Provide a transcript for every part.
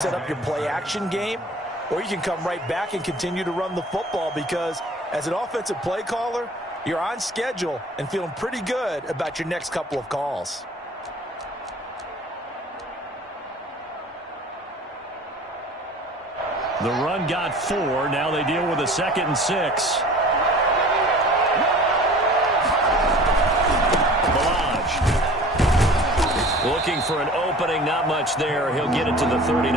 set up your play-action game, or you can come right back and continue to run the football because as an offensive play caller, you're on schedule and feeling pretty good about your next couple of calls. The run got 4. Now they deal with a 2nd and 6. Looking for an opening, not much there. He'll get it to the 39.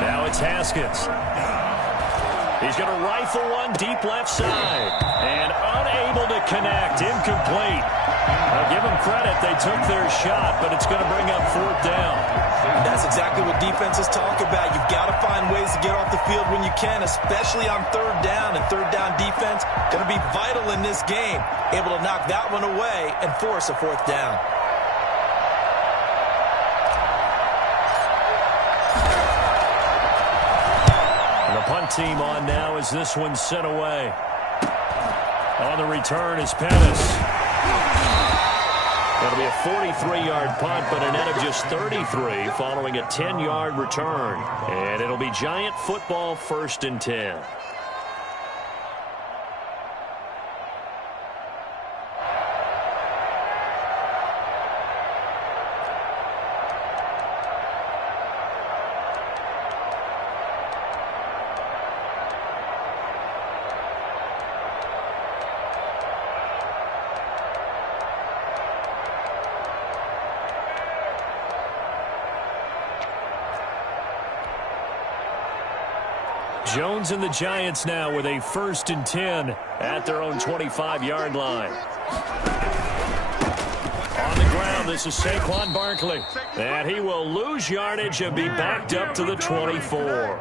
Now it's Haskins. He's going to rifle one deep left side. And unable to connect. Incomplete. I'll give them credit. They took their shot, but it's going to bring up 4th down. That's exactly what defenses talk about. You've got to find ways to get off the field when you can, especially on 3rd down. And 3rd down defense going to be vital in this game. Able to knock that one away and force a 4th down. And the punt team on now as this one's sent away. On the return is Pettis. That'll be a 43-yard punt, but a net of just 33 following a 10-yard return. And it'll be Giant football 1st and 10. Jones and the Giants now with a 1st and 10 at their own 25-yard line. On the ground, this is Saquon Barkley. And he will lose yardage and be backed up to the 24.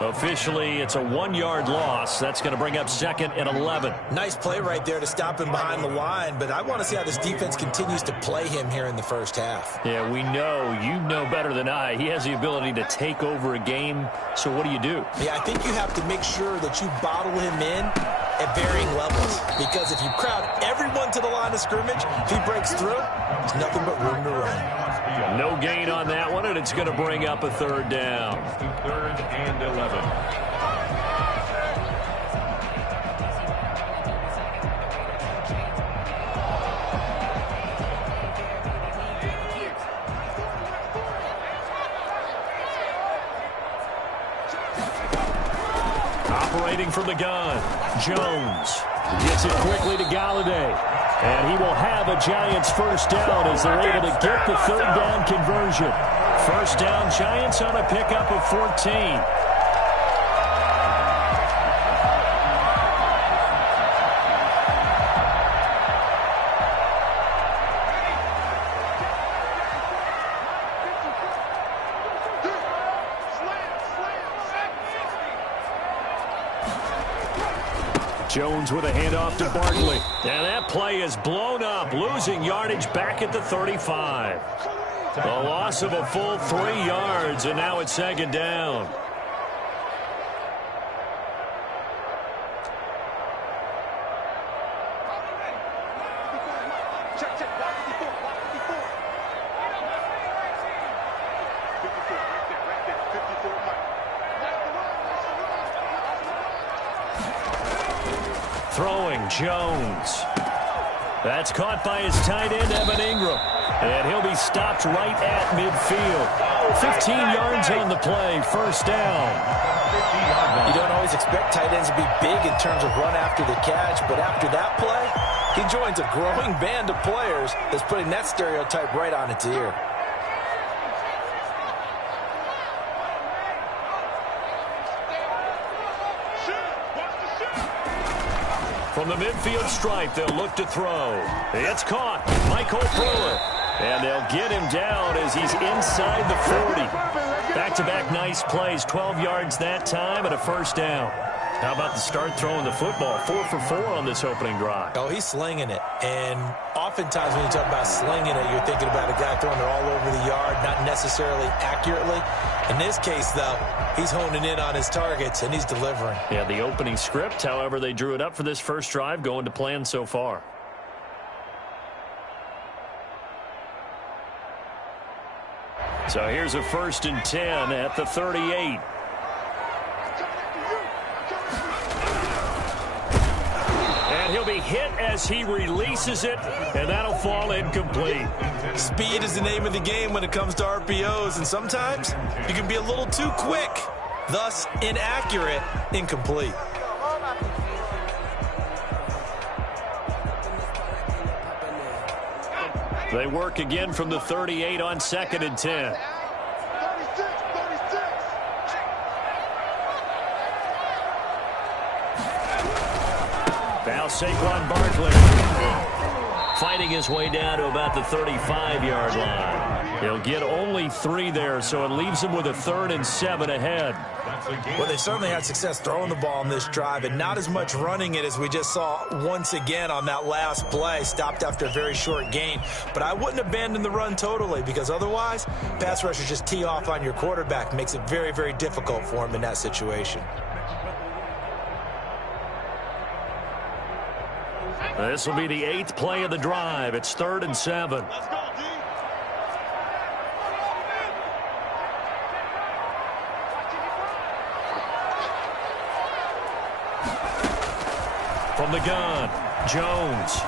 Officially, it's a 1-yard loss. That's going to bring up 2nd and 11. Nice play right there to stop him behind the line, but I want to see how this defense continues to play him here in the first half. Yeah, we know. You know better than I. He has the ability to take over a game, so what do you do? Yeah, I think you have to make sure that you bottle him in at varying levels, because if you crowd everyone to the line of scrimmage, if he breaks through, there's nothing but room to run. No gain on that one, and it's going to bring up a 3rd down. 3rd and 11. Operating from the gun, Jones gets it quickly to Galladay. And he will have a Giants 1st down as they're able to get the 3rd down conversion. 1st down, Giants on a pickup of 14. Jones with a handoff to Barkley. And that play is blown up, losing yardage back at the 35. A loss of a full 3 yards, and now it's 2nd down. Throwing, Jones. That's caught by his tight end, Evan Ingram. And he'll be stopped right at midfield. 15 yards on the play, 1st down. You don't always expect tight ends to be big in terms of run after the catch, but after that play, he joins a growing band of players that's putting that stereotype right on its ear. From the midfield stripe, they'll look to throw. It's caught. Michael Brewer. And they'll get him down as he's inside the 40. Back-to-back nice plays. 12 yards that time and a 1st down. How about the start throwing the football? 4 for 4 on this opening drive. Oh, he's slinging it. And oftentimes when you talk about slinging it, you're thinking about a guy throwing it all over the yard, not necessarily accurately. In this case, though, he's honing in on his targets, and he's delivering. Yeah, the opening script, however, they drew it up for this first drive, going to plan so far. So here's a 1st and 10 at the 38. And he'll be hit as he releases it, and that'll fall incomplete. Speed is the name of the game when it comes to RPOs, and sometimes you can be a little too quick, thus inaccurate, incomplete. They work again from the 38 on 2nd and 10. Now Saquon Barkley fighting his way down to about the 35-yard line. He'll get only 3 there, so it leaves him with a 3rd and 7 ahead. Well, they certainly had success throwing the ball in this drive, and not as much running it as we just saw once again on that last play. Stopped after a very short gain. But I wouldn't abandon the run totally, because otherwise, pass rushers just tee off on your quarterback. Makes it very, very difficult for him in that situation. This will be the 8th play of the drive. It's 3rd and 7. From the gun, Jones.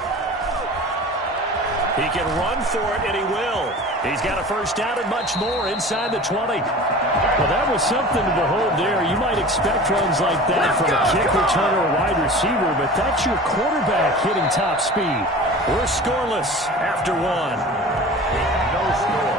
He can run for it, and he will. He's got a 1st down and much more inside the 20. Well, that was something to behold there. You might expect runs like that from a kick returner or wide receiver, but that's your quarterback hitting top speed. We're scoreless after 1. No score.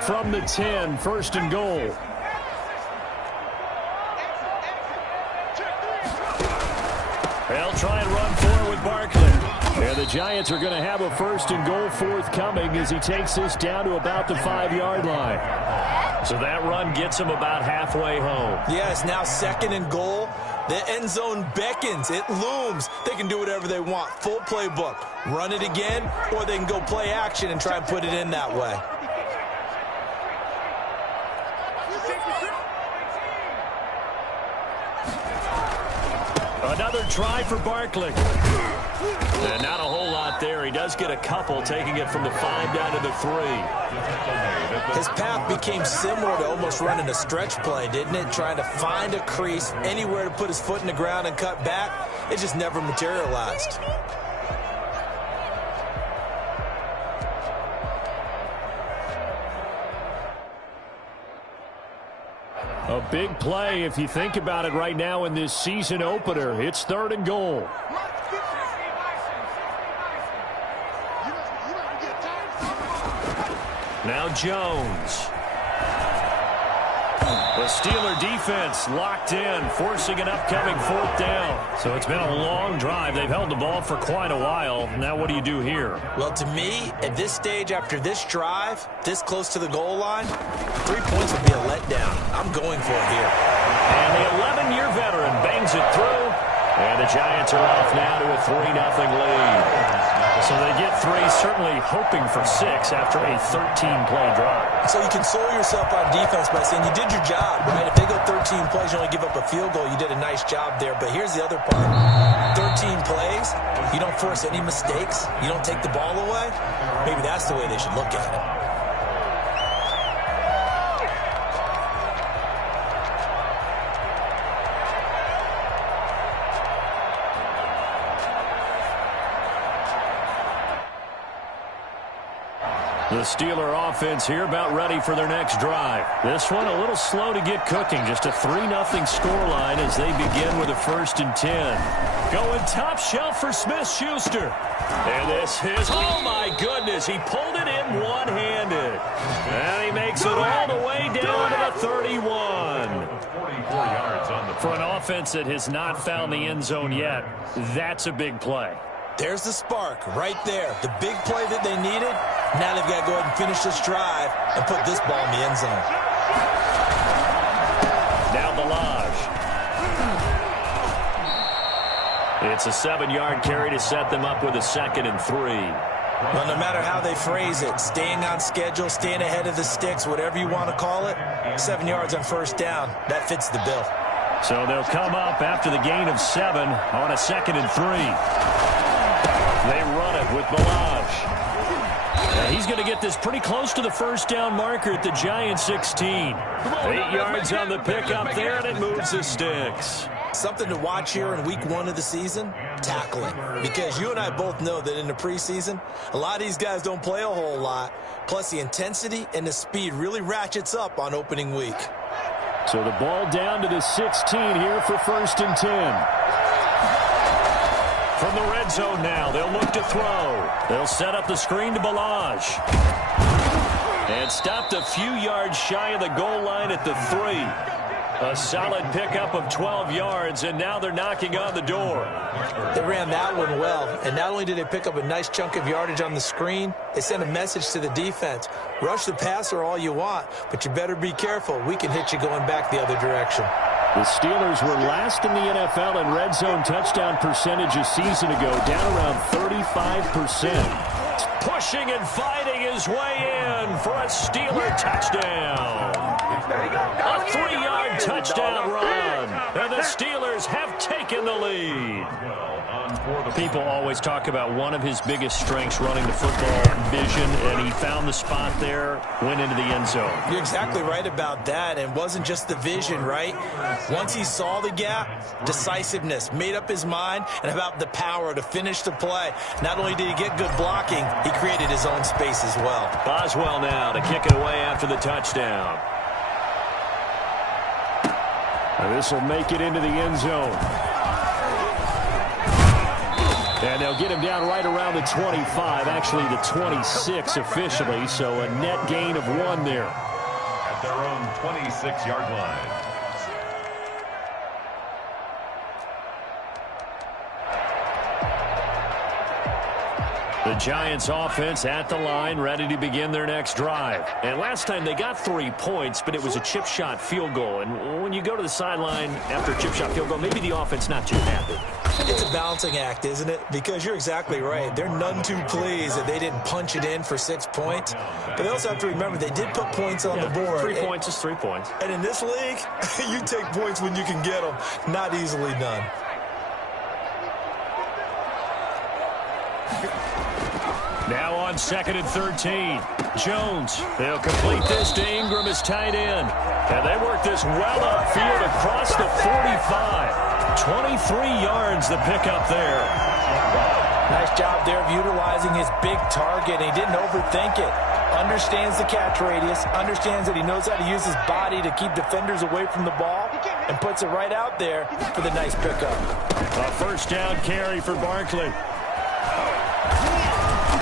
From the 10, 1st and goal. They'll try and run forward with Barkley. And the Giants are going to have a 1st and goal forthcoming as he takes this down to about the 5-yard line. So that run gets him about halfway home. Yeah, it's now 2nd and goal. The end zone beckons. It looms. They can do whatever they want. Full playbook. Run it again, or they can go play action and try and put it in that way. Another try for Barkley. And not a whole lot there. He does get a couple, taking it from the 5 down to the 3. His path became similar to almost running a stretch play, didn't it? Trying to find a crease, anywhere to put his foot in the ground and cut back. It just never materialized. A big play if you think about it right now in this season opener. It's 3rd and goal. Now Jones. The Steeler defense locked in, forcing an upcoming 4th down. So it's been a long drive. They've held the ball for quite a while. Now what do you do here? Well, to me, at this stage after this drive, this close to the goal line, 3 points would be a letdown. I'm going for it here. And the 11-year veteran bangs it through. And the Giants are off now to a 3-0 lead. So they get 3, certainly hoping for 6 after a 13-play drive. So you console yourself on defense by saying you did your job, right? If they go 13 plays, you only give up a field goal, you did a nice job there. But here's the other part. 13 plays, you don't force any mistakes, you don't take the ball away. Maybe that's the way they should look at it. The Steeler offense here about ready for their next drive. This one a little slow to get cooking. Just a 3-0 scoreline as they begin with a 1st and 10. Going top shelf for Smith-Schuster. And this is, oh my goodness, he pulled it in one-handed. And he makes it all the way down to the 31. For an offense that has not found the end zone yet, that's a big play. There's the spark right there. The big play that they needed. Now they've got to go ahead and finish this drive and put this ball in the end zone. Now Balaj. It's a 7-yard carry to set them up with a 2nd and 3. Well, no matter how they phrase it, staying on schedule, staying ahead of the sticks, whatever you want to call it, 7 yards on first down, that fits the bill. So they'll come up after the gain of 7 on a 2nd and 3. They run it with Balaj. And he's going to get this pretty close to the first down marker at the Giants 16. 8 yards on the pickup there, and it moves the sticks. Something to watch here in week 1 of the season, tackling. Because you and I both know that in the preseason, a lot of these guys don't play a whole lot. Plus, the intensity and the speed really ratchets up on opening week. So the ball down to the 16 here for 1st and 10. From the red zone now, they'll look to throw. They'll set up the screen to Balaj. And stopped a few yards shy of the goal line at the 3. A solid pickup of 12 yards, and now they're knocking on the door. They ran that one well, and not only did they pick up a nice chunk of yardage on the screen, they sent a message to the defense. Rush the passer all you want, but you better be careful. We can hit you going back the other direction. The Steelers were last in the NFL in red zone touchdown percentage a season ago, down around 35%. Pushing and fighting his way in for a Steeler touchdown. A 3-yard touchdown run, and the Steelers have taken the lead. People always talk about one of his biggest strengths running the football, vision, and he found the spot there, went into the end zone. You're exactly right about that, and wasn't just the vision, right? Once he saw the gap, decisiveness, made up his mind, and about the power to finish the play. Not only did he get good blocking, he created his own space as well. Boswell now to kick it away after the touchdown. This will make it into the end zone. And they'll get him down right around the 25, actually the 26 officially, so a net gain of 1 there. At their own 26-yard line. The Giants offense at the line, ready to begin their next drive. And last time they got 3 points, but it was a chip shot field goal. And when you go to the sideline after a chip shot field goal, maybe the offense not too happy. It's a balancing act, isn't it? Because you're exactly right. They're none too pleased that they didn't punch it in for 6 points. But they also have to remember they did put points on the board. 3 points is 3 points. And in this league, you take points when you can get them. Not easily done. Now on 2nd and 13. Jones, they'll complete this to Ingram as tight end. And they work this well upfield across the 45. 23 yards the pickup there. Nice job there of utilizing his big target. He didn't overthink it. Understands the catch radius. Understands that he knows how to use his body to keep defenders away from the ball. And puts it right out there for the nice pickup. A first down carry for Barkley.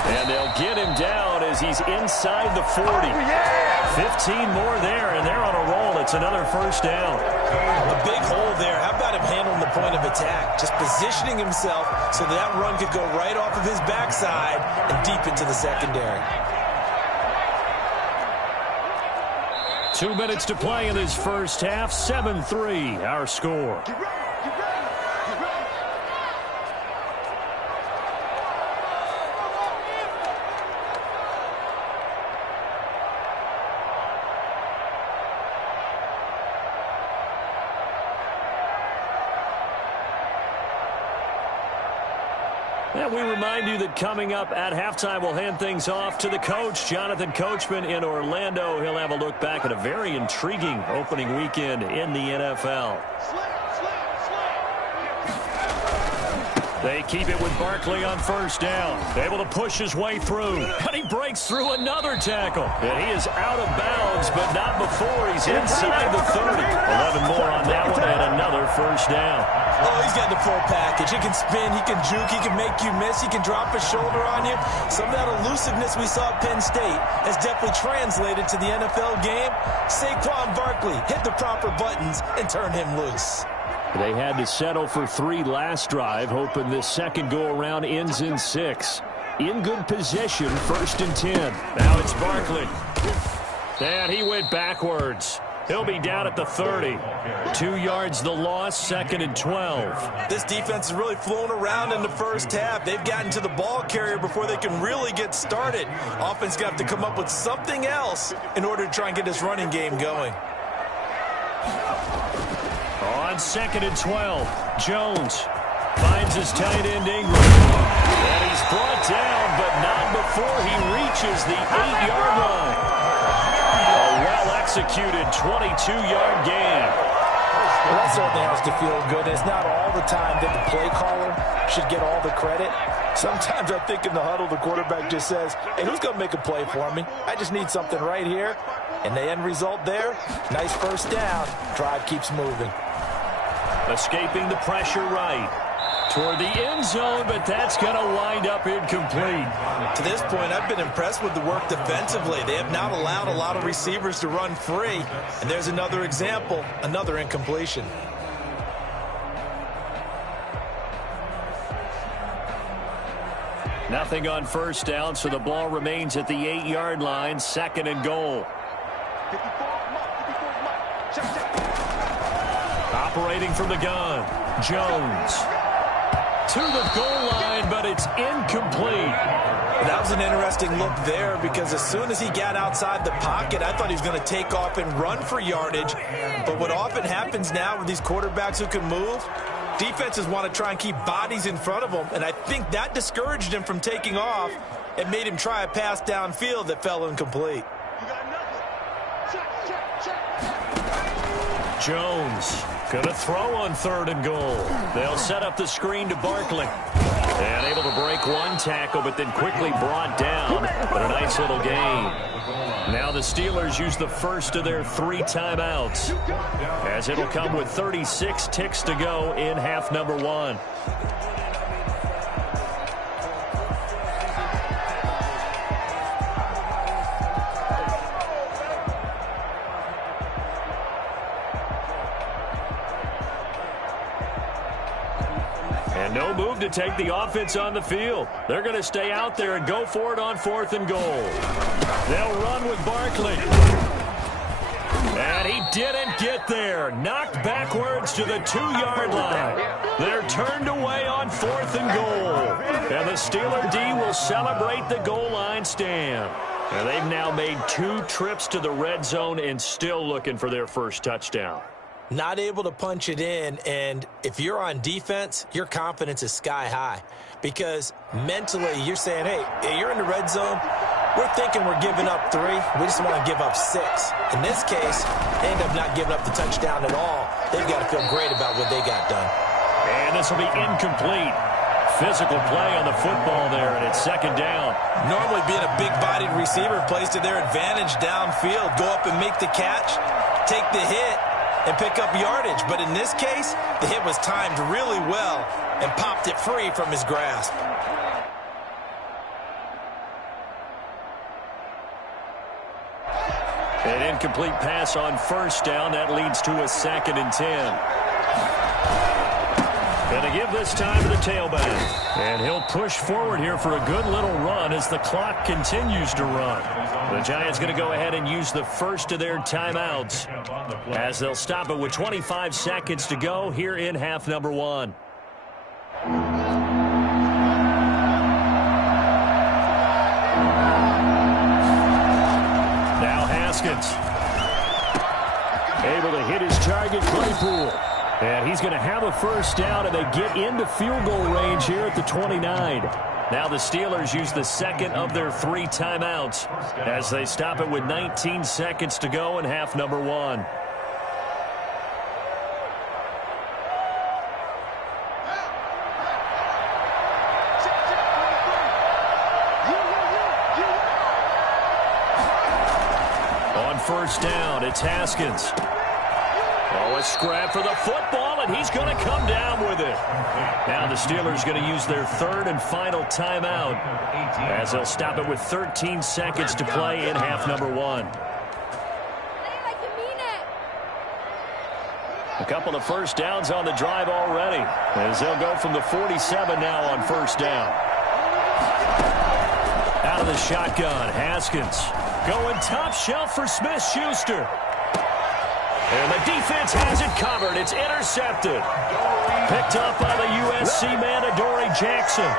And they'll get him down as he's inside the 40. 15 more there, and they're on a roll. It's another first down. A big hole there. How about him handling the point of attack? Just positioning himself so that run could go right off of his backside and deep into the secondary. 2 minutes to play in this first half. 7-3, our score. And we remind you that coming up at halftime, we'll hand things off to the coach, Jonathan Coachman in Orlando. He'll have a look back at a very intriguing opening weekend in the NFL. They keep it with Barkley on first down. Able to push his way through. And he breaks through another tackle. And he is out of bounds, but not before he's inside the 30. 11 more on that one and another first down. Oh, he's got the full package. He can spin, he can juke, he can make you miss, he can drop his shoulder on you. Some of that elusiveness we saw at Penn State has definitely translated to the NFL game. Saquon Barkley hit the proper buttons and turn him loose. They had to settle for 3 last drive, hoping this second go-around ends in 6. In good position, 1st and 10. Now it's Barkley. And he went backwards. He'll be down at the 30. 2 yards the loss, 2nd and 12. This defense is really flown around in the first half. They've gotten to the ball carrier before they can really get started. Offense got to come up with something else in order to try and get this running game going. On 2nd and 12, Jones finds his tight end Ingram. And he's brought down, but not before he reaches the 8-yard line. A well-executed 22-yard gain. Well, that certainly has to feel good. It's not all the time that the play caller should get all the credit. Sometimes I think in the huddle, the quarterback just says, hey, who's going to make a play for me? I just need something right here. And the end result there, nice first down. Drive keeps moving. Escaping the pressure right toward the end zone, but that's going to wind up incomplete. To this point, I've been impressed with the work defensively. They have not allowed a lot of receivers to run free. And there's another example, another incompletion. Nothing on first down, so the ball remains at the 8-yard line, 2nd and goal. Operating from the gun, Jones. To the goal line, but it's incomplete. That was an interesting look there because as soon as he got outside the pocket, I thought he was going to take off and run for yardage. But what often happens now with these quarterbacks who can move, defenses want to try and keep bodies in front of them, and I think that discouraged him from taking off and made him try a pass downfield that fell incomplete. Jones going to throw on 3rd and goal. They'll set up the screen to Barkley. And able to break one tackle, but then quickly brought down. But a nice little gain. Now the Steelers use the first of their 3 timeouts, as it'll come with 36 ticks to go in half number 1. And no move to take the offense on the field. They're going to stay out there and go for it on 4th and goal. They'll run with Barkley. And he didn't get there. Knocked backwards to the 2-yard line. They're turned away on 4th and goal. And the Steeler D will celebrate the goal line stand. And they've now made 2 trips to the red zone and still looking for their first touchdown. Not able to punch it in, and if you're on defense, your confidence is sky high because mentally you're saying, hey, you're in the red zone. We're thinking we're giving up 3. We just want to give up 6. In this case, they end up not giving up the touchdown at all. They've got to feel great about what they got done. And this will be incomplete. Physical play on the football there, and it's 2nd down. Normally being a big-bodied receiver plays to their advantage downfield. Go up and make the catch, take the hit, and pick up yardage. But in this case, the hit was timed really well and popped it free from his grasp. An incomplete pass on first down. That leads to a 2nd and 10. Going to give this time to the tailback. And he'll push forward here for a good little run as the clock continues to run. The Giants going to go ahead and use the first of their timeouts as they'll stop it with 25 seconds to go here in half number 1. Now Haskins. Able to hit his target, Claypool. And he's going to have a first down, and they get into field goal range here at the 29. Now the Steelers use the second of their 3 timeouts as they stop it with 19 seconds to go in half number 1. On first down, it's Haskins. Oh, a scrap for the football, and he's going to come down with it. Now the Steelers going to use their 3rd and final timeout as they'll stop it with 13 seconds to play in half number 1. A couple of first downs on the drive already as they'll go from the 47 now on first down. Out of the shotgun, Haskins going top shelf for Smith-Schuster. And the defense has it covered. It's intercepted. Picked up by the USC man, Adoree Jackson.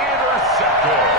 Intercepted.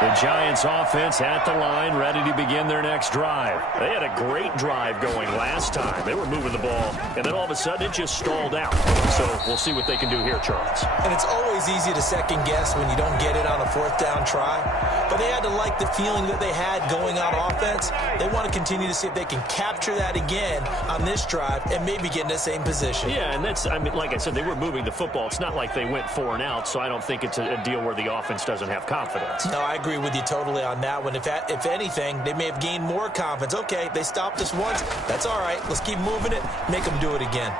The Giants offense at the line, ready to begin their next drive. They had a great drive going last time. They were moving the ball, and then all of a sudden it just stalled out. So we'll see what they can do here, Charles. And it's always easy to second guess when you don't get it on a fourth down try. But they had to like the feeling that they had going on offense. They want to continue to see if they can capture that again on this drive and maybe get in the same position. Yeah, and that's, I mean, like I said, they were moving the football. It's not like they went 4 and out, so I don't think it's a deal where the offense doesn't have confidence. No, I agree with you totally on that one. If anything, they may have gained more confidence. Okay, they stopped us once. That's all right. Let's keep moving it. Make them do it again.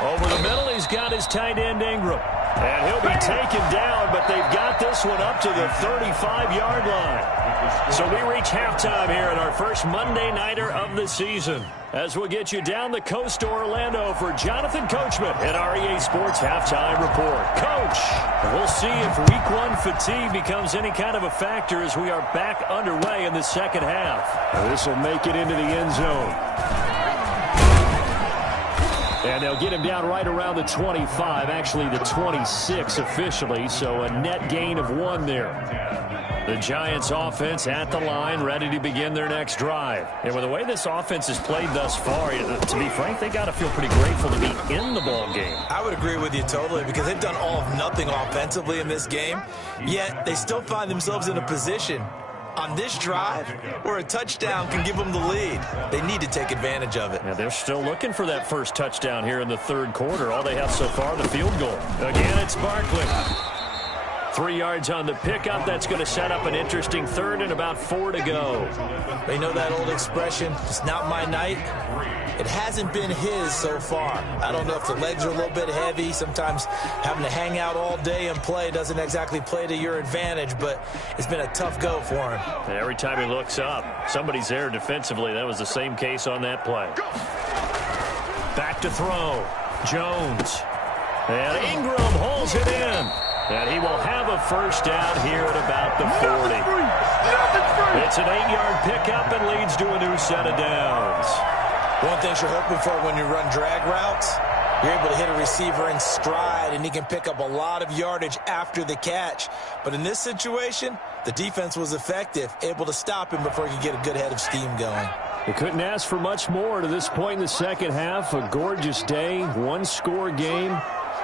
Over the middle, he's got his tight end, Ingram. And he'll be taken down, but they've got this one up to the 35-yard line. So we reach halftime here in our first Monday Nighter of the season. As we'll get you down the coast to Orlando for Jonathan Coachman at our EA Sports Halftime Report. Coach, we'll see if Week 1 fatigue becomes any kind of a factor as we are back underway in the second half. This will make it into the end zone. And they'll get him down right around the 25, actually the 26 officially, so a net gain of 1 there. The Giants offense at the line, ready to begin their next drive. And with the way this offense has played thus far, to be frank, they got to feel pretty grateful to be in the ball game. I would agree with you totally because they've done all of nothing offensively in this game, yet they still find themselves in a position on this drive where a touchdown can give them the lead. They need to take advantage of it. Yeah, they're still looking for that first touchdown here in the third quarter. All they have so far, the field goal. Again, it's Barkley. 3 yards on the pickup. That's going to set up an interesting third and about 4 to go. They know that old expression, it's not my night. It hasn't been his so far. I don't know if the legs are a little bit heavy. Sometimes having to hang out all day and play doesn't exactly play to your advantage, but it's been a tough go for him. And every time he looks up, somebody's there defensively. That was the same case on that play. Back to throw. Jones. And Ingram holds it in. And he will have a first down here at about the 40. It's an 8-yard pickup and leads to a new set of downs. One thing you're hoping for when you run drag routes, you're able to hit a receiver in stride, and he can pick up a lot of yardage after the catch. But in this situation, the defense was effective, able to stop him before he could get a good head of steam going. They couldn't ask for much more to this point in the second half. A gorgeous day, one-score game.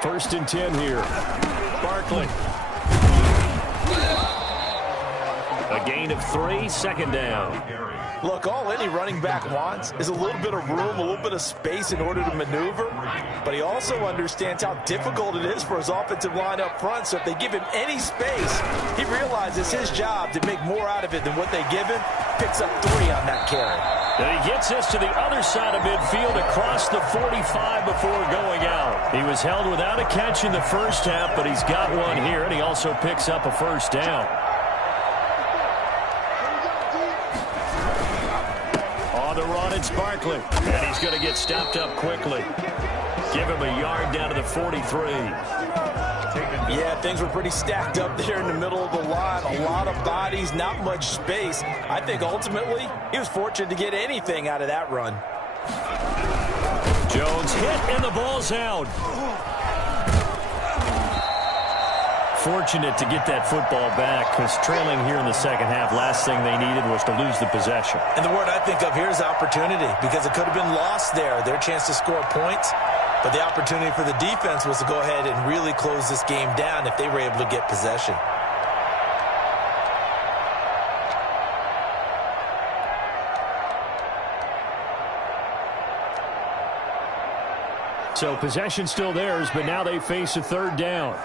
1st and 10 here. Barkley. A gain of 3, second down. Look, all any running back wants is a little bit of room, a little bit of space in order to maneuver. But he also understands how difficult it is for his offensive line up front. So if they give him any space, he realizes his job to make more out of it than what they give him. Picks up 3 on that carry. And he gets this to the other side of midfield across the 45 before going out. He was held without a catch in the first half, but he's got one here, and he also picks up a first down. On the run, it's Barkley, and he's going to get stopped up quickly. Give him a yard down to the 43. Yeah, things were pretty stacked up there in the middle of the line. A lot of bodies, not much space. I think ultimately he was fortunate to get anything out of that run. Jones hit and the ball's out. Fortunate to get that football back because trailing here in the second half, last thing they needed was to lose the possession. And the word I think of here is opportunity because it could have been lost there. Their chance to score points. But the opportunity for the defense was to go ahead and really close this game down if they were able to get possession. So possession still theirs, but now they face a third down.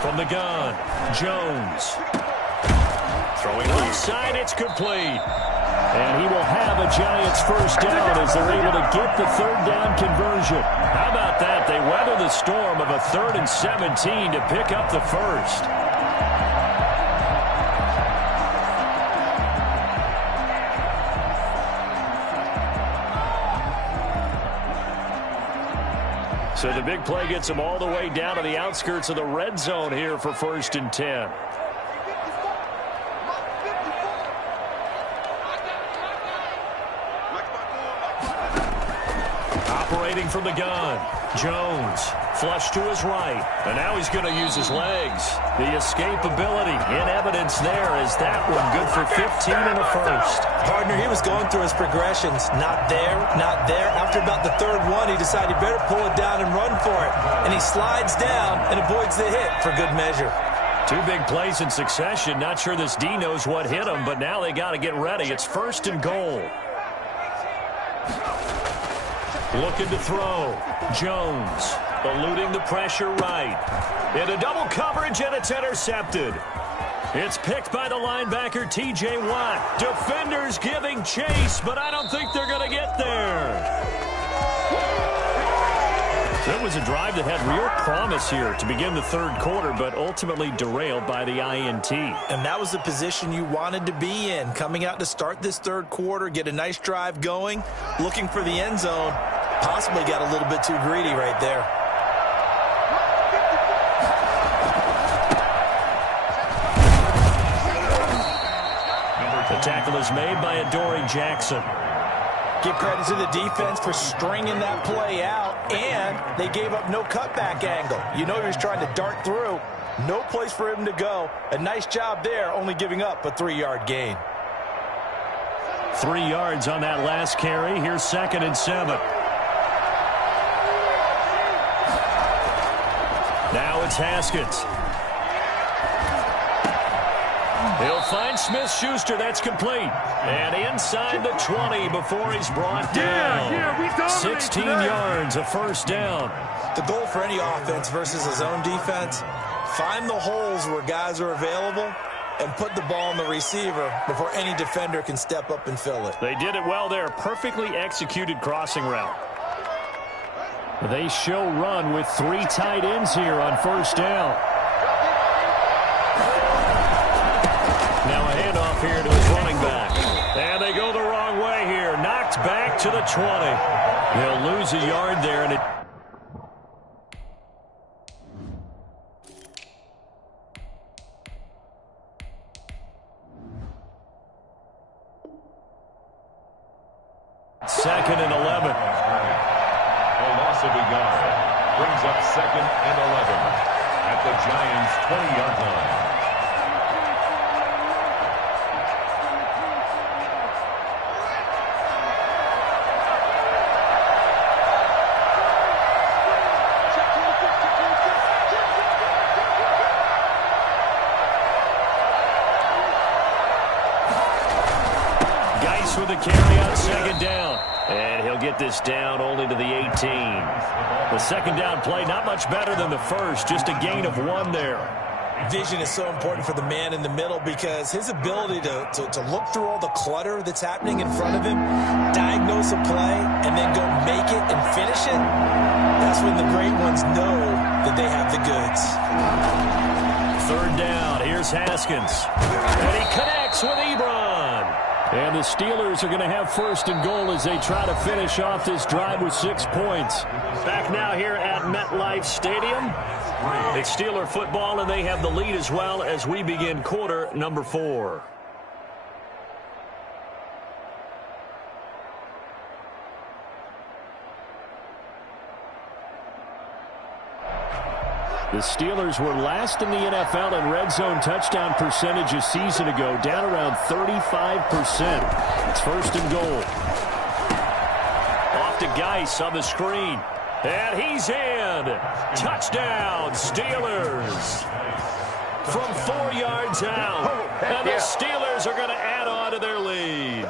From the gun, Jones. Throwing left side, it's complete. And he will have a Giants first down as they're able to get the third down conversion. How about that? They weather the storm of a 3rd and 17 to pick up the first. So the big play gets him all the way down to the outskirts of the red zone here for 1st and 10. Operating from the gun, Jones, flush to his right, and now he's going to use his legs. The escapability in evidence there as that one good for 15 and a first. Partner, he was going through his progressions. Not there, not there. After about the third one, he decided he better pull it down and run for it. And he slides down and avoids the hit for good measure. 2 big plays in succession. Not sure this D knows what hit him, but now they got to get ready. It's 1st and goal. Looking to throw. Jones eluding the pressure right. Into double coverage, and it's intercepted. It's picked by the linebacker, T.J. Watt. Defenders giving chase, but I don't think they're going to get there. It was a drive that had real promise here to begin the 3rd quarter, but ultimately derailed by the INT. And that was the position you wanted to be in. Coming out to start this 3rd quarter, get a nice drive going, looking for the end zone. Possibly got a little bit too greedy right there. The tackle is made by Adoree Jackson. Give credit to the defense for stringing that play out, and they gave up no cutback angle. You know he was trying to dart through. No place for him to go. A nice job there, only giving up a 3-yard gain. 3 yards on that last carry. Here's 2nd and 7. Now it's Haskins. He'll find Smith-Schuster. That's complete. And inside the 20 before he's brought down. 16 yards, a 1st down. The goal for any offense versus a zone defense, find the holes where guys are available and put the ball on the receiver before any defender can step up and fill it. They did it well there. Perfectly executed crossing route. They show run with 3 tight ends here on 1st down. Now a handoff here to his running back. And they go the wrong way here. Knocked back to the 20. They'll lose a yard there, and it... Second and 11. A loss of a yard brings up 2nd and 11 at the Giants' 20-yard line. With a carry on 2nd down. And he'll get this down only to the 18. The 2nd down play, not much better than the first. Just a gain of 1 there. Vision is so important for the man in the middle because his ability to look through all the clutter that's happening in front of him, diagnose a play, and then go make it and finish it, that's when the great ones know that they have the goods. 3rd down. Here's Haskins. And he connects with Ebron. And the Steelers are going to have 1st and goal as they try to finish off this drive with 6 points. Back now here at MetLife Stadium. It's Steeler football, and they have the lead as well as we begin quarter number 4. The Steelers were last in the NFL in red zone touchdown percentage a season ago, down around 35%. It's 1st and goal. Off to Geis on the screen. And he's in. Touchdown, Steelers. From 4 yards out. And the Steelers are going to add on to their lead.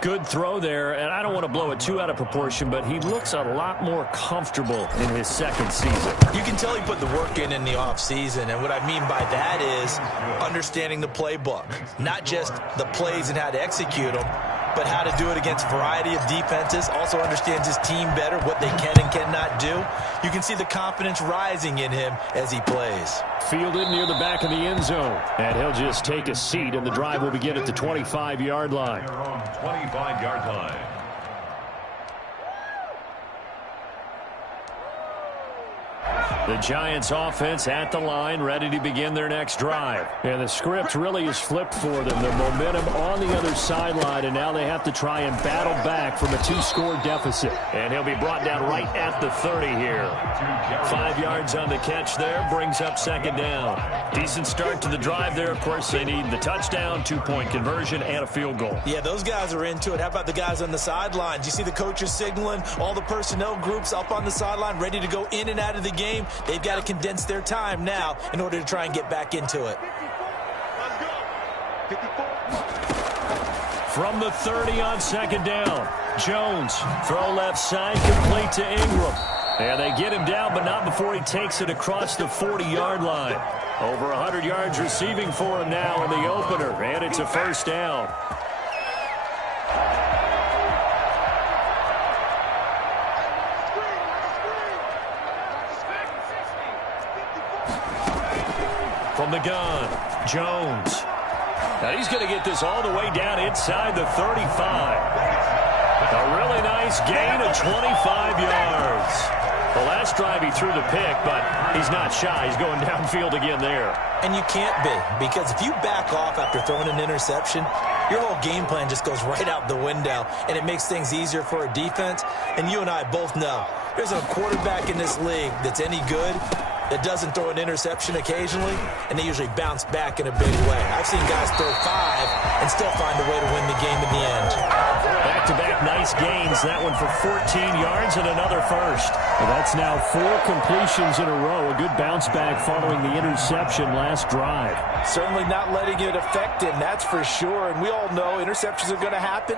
Good throw there, and I don't want to blow it too out of proportion, but he looks a lot more comfortable in his 2nd season. You can tell he put the work in the offseason, and what I mean by that is understanding the playbook. Not just the plays and how to execute them, but how to do it against a variety of defenses. Also understands his team better, what they can and cannot do. You can see the confidence rising in him as he plays. Fielded near the back of the end zone. And he'll just take a seat, and the drive will begin at the 25-yard line. 25-yard line. The Giants offense at the line, ready to begin their next drive. And the script really is flipped for them. The momentum on the other sideline, and now they have to try and battle back from a 2-score deficit. And he'll be brought down right at the 30 here. 5 yards on the catch there, brings up second down. Decent start to the drive there. Of course, they need the touchdown, 2-point conversion, and a field goal. Yeah, those guys are into it. How about the guys on the sidelines? You see the coaches signaling, all the personnel groups up on the sideline, ready to go in and out of the game. They've got to condense their time now in order to try and get back into it. From the 30 on second down, Jones, throw left side, complete to Ingram. And they get him down, but not before he takes it across the 40-yard line. Over 100 yards receiving for him now in the opener, and it's a first down. From the gun, Jones. Now he's going to get this all the way down inside the 35. A really nice gain of 25 yards. The last drive he threw the pick, but he's not shy. He's going downfield again there. And you can't be, because if you back off after throwing an interception, your whole game plan just goes right out the window, and it makes things easier for a defense. And you and I both know there's a quarterback in this league that's any good that doesn't throw an interception occasionally, and they usually bounce back in a big way. I've seen guys throw 5 and still find a way to win the game in the end. Back-to-back nice gains. That one for 14 yards and another first. Well, that's now 4 completions in a row. A good bounce back following the interception last drive. Certainly not letting it affect him, that's for sure. And we all know interceptions are going to happen.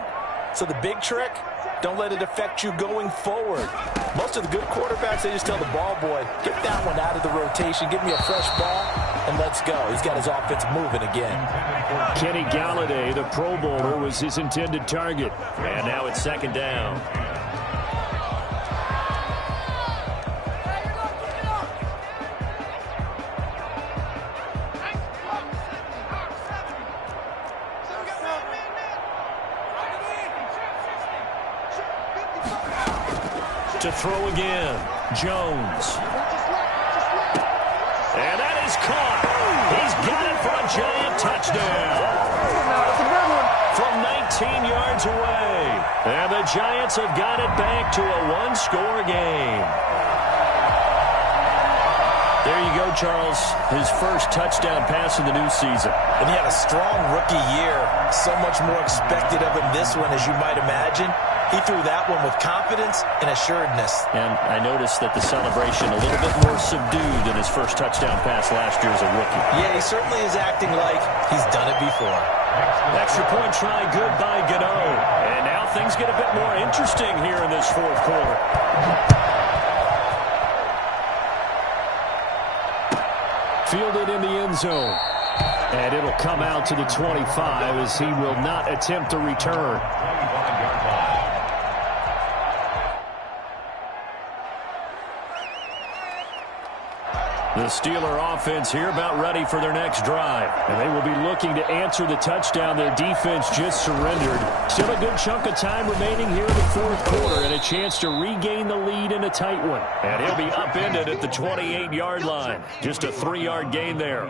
So the big trick, don't let it affect you going forward. Most of the good quarterbacks, they just tell the ball boy, get that one out of the rotation, give me a fresh ball, and let's go. He's got his offense moving again. Kenny Galladay, the Pro Bowler, was his intended target. And now it's second down. To throw again, Jones. And that is caught. He's got it for a giant touchdown. From 19 yards away. And the Giants have got it back to a 1-score game. There you go, Charles. His first touchdown pass of the new season. And he had a strong rookie year. So much more expected of him this one, as you might imagine. He threw that one with confidence and assuredness. And I noticed that the celebration a little bit more subdued than his first touchdown pass last year as a rookie. Yeah, he certainly is acting like he's done it before. Extra point try good by Gano. And now things get a bit more interesting here in this fourth quarter. Fielded in the end zone. And it'll come out to the 25 as he will not attempt to return. The Steeler offense here about ready for their next drive. And they will be looking to answer the touchdown their defense just surrendered. Still a good chunk of time remaining here in the fourth quarter and a chance to regain the lead in a tight one. And he'll be upended at the 28-yard line. Just a 3-yard gain there.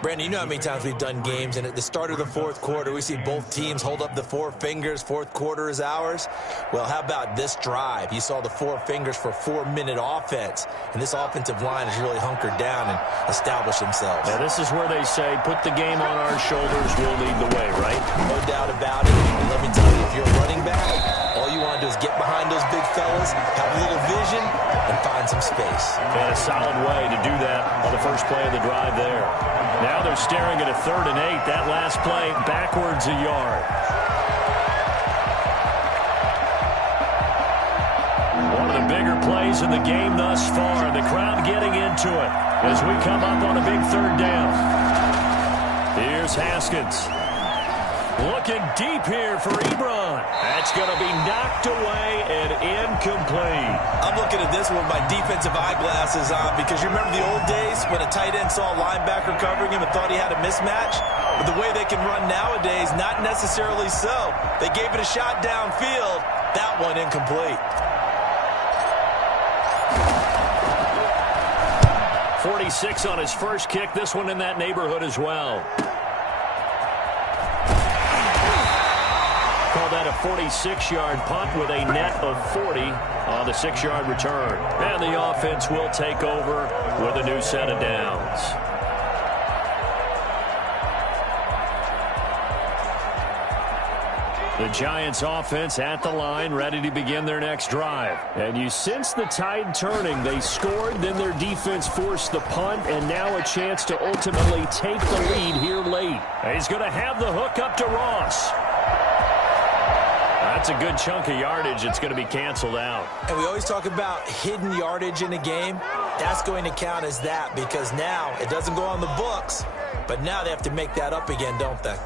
Brandon, you know how many times we've done games, and at the start of the fourth quarter, we see both teams hold up the 4 fingers, fourth quarter is ours. Well, how about this drive? You saw the 4 fingers for 4-minute offense, and this offensive line has really hunkered down and established themselves. Now, this is where they say, put the game on our shoulders, we'll lead the way, right? No doubt about it. And let me tell you, if you're a running back, all you want to do is get behind those big fellas, have a little vision, and find some space. And a solid way to do that on the first play of the drive there. Now they're staring at a 3rd and 8. That last play backwards a yard. One of the bigger plays in the game thus far. The crowd getting into it as we come up on a big 3rd down. Here's Haskins. Looking deep here for Ebron. That's going to be knocked away and incomplete. I'm looking at this with my defensive eyeglasses on because you remember the old days when a tight end saw a linebacker covering him and thought he had a mismatch? But the way they can run nowadays, not necessarily so. They gave it a shot downfield. That one incomplete. 46 on his first kick. This one in that neighborhood as well. Call that a 46-yard punt with a net of 40 on the 6-yard return. And the offense will take over with a new set of downs. The Giants offense at the line, ready to begin their next drive. And you sense the tide turning. They scored, then their defense forced the punt, and now a chance to ultimately take the lead here late. He's going to have the hook up to Ross. That's a good chunk of yardage. It's going to be canceled out. And we always talk about hidden yardage in a game. That's going to count as that because now it doesn't go on the books, but now they have to make that up again, don't they?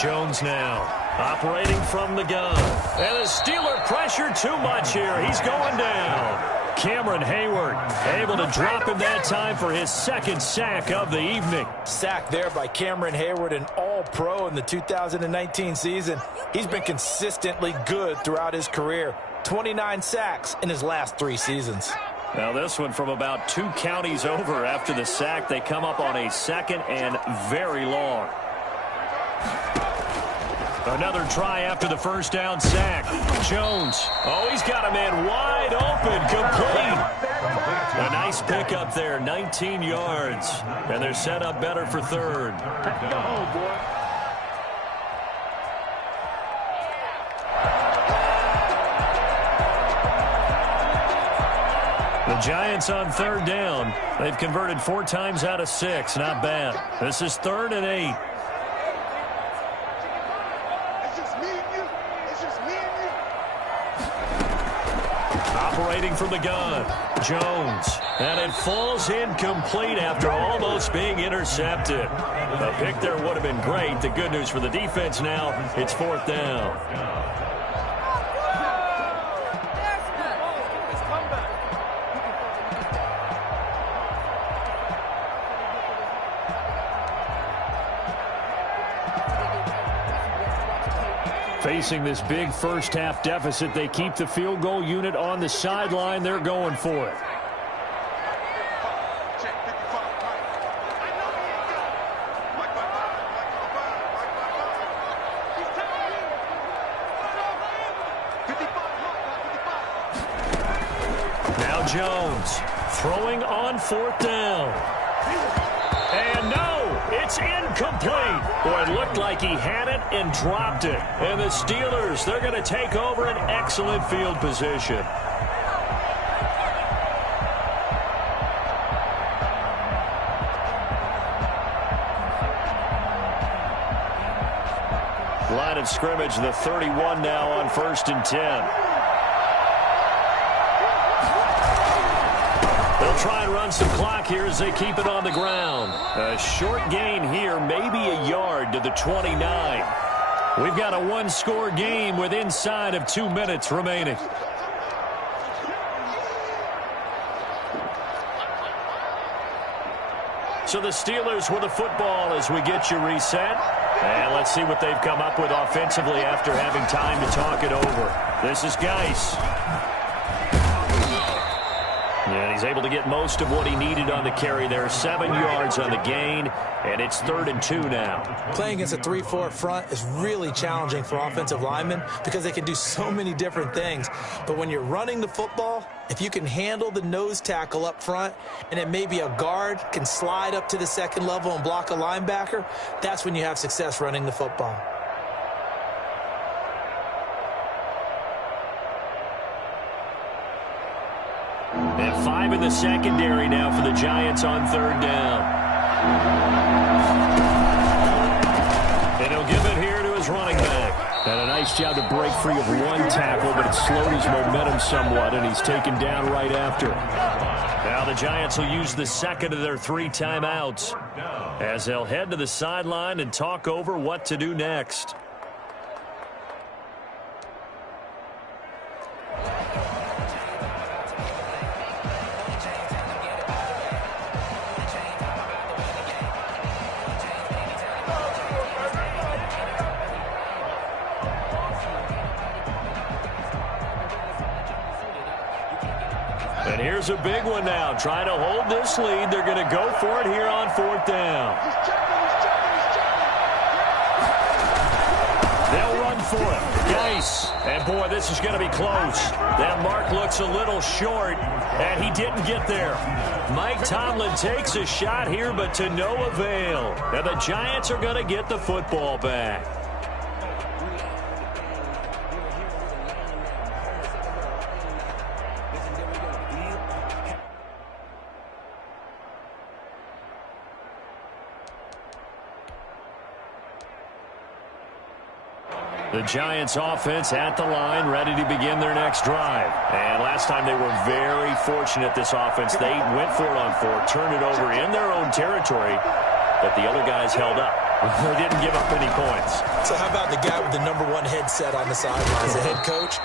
Jones now operating from the gun. And the Steeler pressure too much here. He's going down. Cameron Hayward able to drop him that time for his second sack of the evening. Sack there by Cameron Hayward, an all-pro in the 2019 season. He's been consistently good throughout his career. 29 sacks in his last 3 seasons. Now this one from about 2 counties over after the sack. They come up on a second and very long. Another try after the first down sack. Jones. Oh, he's got a man wide open, complete. A nice pickup there, 19 yards. And they're set up better for third. The Giants on third down. They've converted 4 times out of 6. Not bad. This is 3rd and 8. Operating from the gun, Jones. And it falls incomplete after almost being intercepted. A pick there would have been great. The good news for the defense now, it's 4th down. Facing this big first-half deficit, they keep the field goal unit on the sideline. They're going for it. Now Jones throwing on 4th down. And no, it's incomplete. Boy, it looked like he had it and dropped it. And the Steelers, they're going to take over an excellent field position. Line of scrimmage, the 31 now on 1st and 10. They'll try and run some clock here as they keep it on the ground. A short gain here, maybe a yard to the 29. We've got a 1-score game with inside of 2 minutes remaining. So the Steelers with the football as we get you reset. And let's see what they've come up with offensively after having time to talk it over. This is Geis. And he's able to get most of what he needed on the carry there. 7 yards on the gain, and it's 3rd and 2 now. Playing against a 3-4 front is really challenging for offensive linemen because they can do so many different things. But when you're running the football, if you can handle the nose tackle up front, and it maybe a guard can slide up to the 2nd level and block a linebacker, that's when you have success running the football. And 5 in the secondary now for the Giants on 3rd down. And he'll give it here to his running back. And a nice job to break free of 1 tackle, but it slowed his momentum somewhat, and he's taken down right after. Now the Giants will use the 2nd of their 3 timeouts as they'll head to the sideline and talk over what to do next. Here's a big one now. Trying to hold this lead. They're going to go for it here on 4th down. They'll run for it. Nice. And, boy, this is going to be close. That mark looks a little short, and he didn't get there. Mike Tomlin takes a shot here, but to no avail. And the Giants are going to get the football back. The Giants offense at the line, ready to begin their next drive. And last time they were very fortunate, this offense. They went for it on 4, turned it over in their own territory, but the other guys held up. They didn't give up any points. So how about the guy with the #1 headset on the sidelines, the head coach?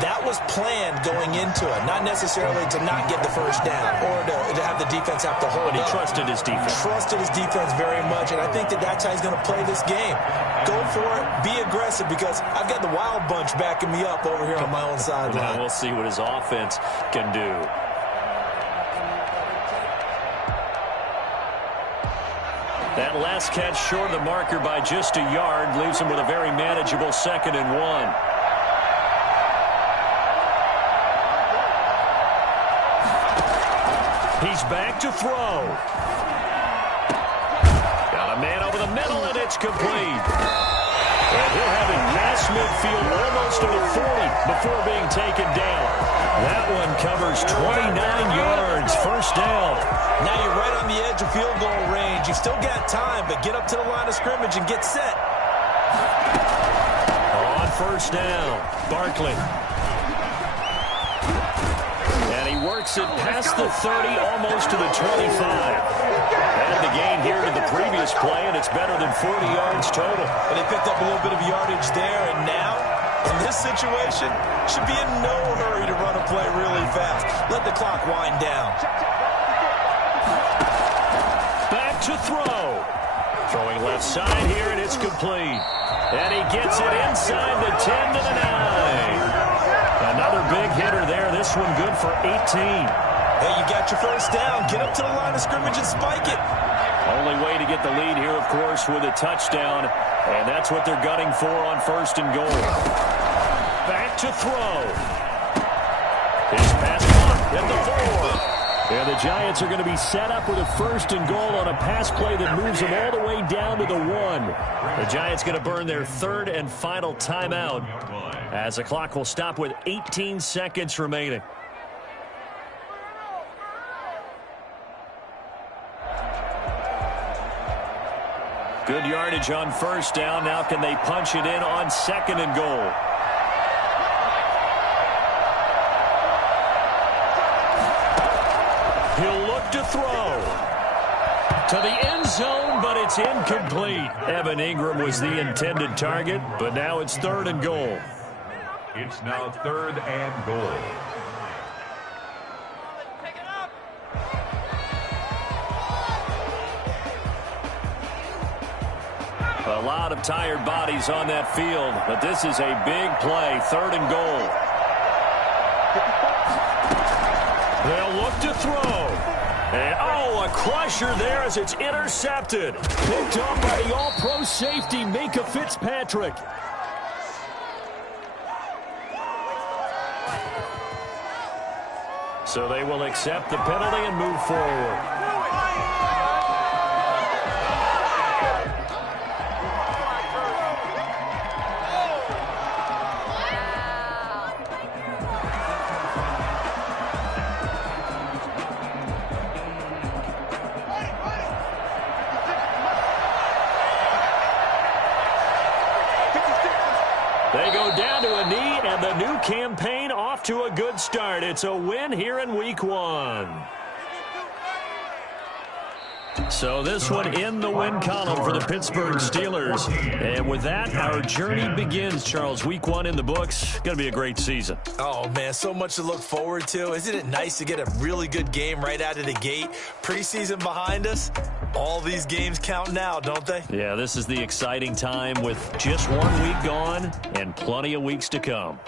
That was planned going into it, not necessarily to not get the first down or to have the defense have to hold But he up. trusted his defense. Trusted his defense very much, and I think that's how he's going to play this game. Go for it, be aggressive, because I've got the Wild Bunch backing me up over here on my own sideline. Now we'll see what his offense can do. That last catch short of the marker by just a yard leaves him with a very manageable 2nd and 1. He's back to throw. Got a man over the middle, and it's complete. And he'll have it past midfield almost to the 40 before being taken down. That one covers 29 yards, 1st down. Now you're right on the edge of field goal range. You've still got time, but get up to the line of scrimmage and get set. On 1st down, Barkley. And he works it past the 30, almost to the 25. And the gain here to the previous play, and it's better than 40 yards total. And they picked up a little bit of yardage there, and now, in this situation, should be in no hurry to run a play really fast. Let the clock wind down. Back to throw. Throwing left side here, and it's complete. And he gets it inside the 10 to the 9. Another big hitter there. This one good for 18. Hey, you got your 1st down. Get up to the line of scrimmage and spike it. Only way to get the lead here, of course, with a touchdown. And that's what they're gunning for on 1st and goal. Back to throw. His pass caught at the 4. And the Giants are going to be set up with a 1st and goal on a pass play that moves them all the way down to the 1. The Giants going to burn their 3rd and final timeout, as the clock will stop with 18 seconds remaining. Good yardage on 1st down. Now can they punch it in on 2nd and goal? He'll look to throw to the end zone, but it's incomplete. Evan Ingram was the intended target, but now it's 3rd and goal. It's now 3rd and goal. A lot of tired bodies on that field, but this is a big play, 3rd and goal. They'll look to throw. And, oh, a crusher there as it's intercepted. Picked up by the all-pro safety, Minka Fitzpatrick. So they will accept the penalty and move forward. They go down to a knee, and the new campaign off to a good start. It's a win here in Week 1. So this one in the win column for the Pittsburgh Steelers. And with that, our journey begins, Charles. Week 1 in the books. Going to be a great season. Oh, man, so much to look forward to. Isn't it nice to get a really good game right out of the gate? Preseason behind us. All these games count now, don't they? Yeah, this is the exciting time with just 1 week gone and plenty of weeks to come.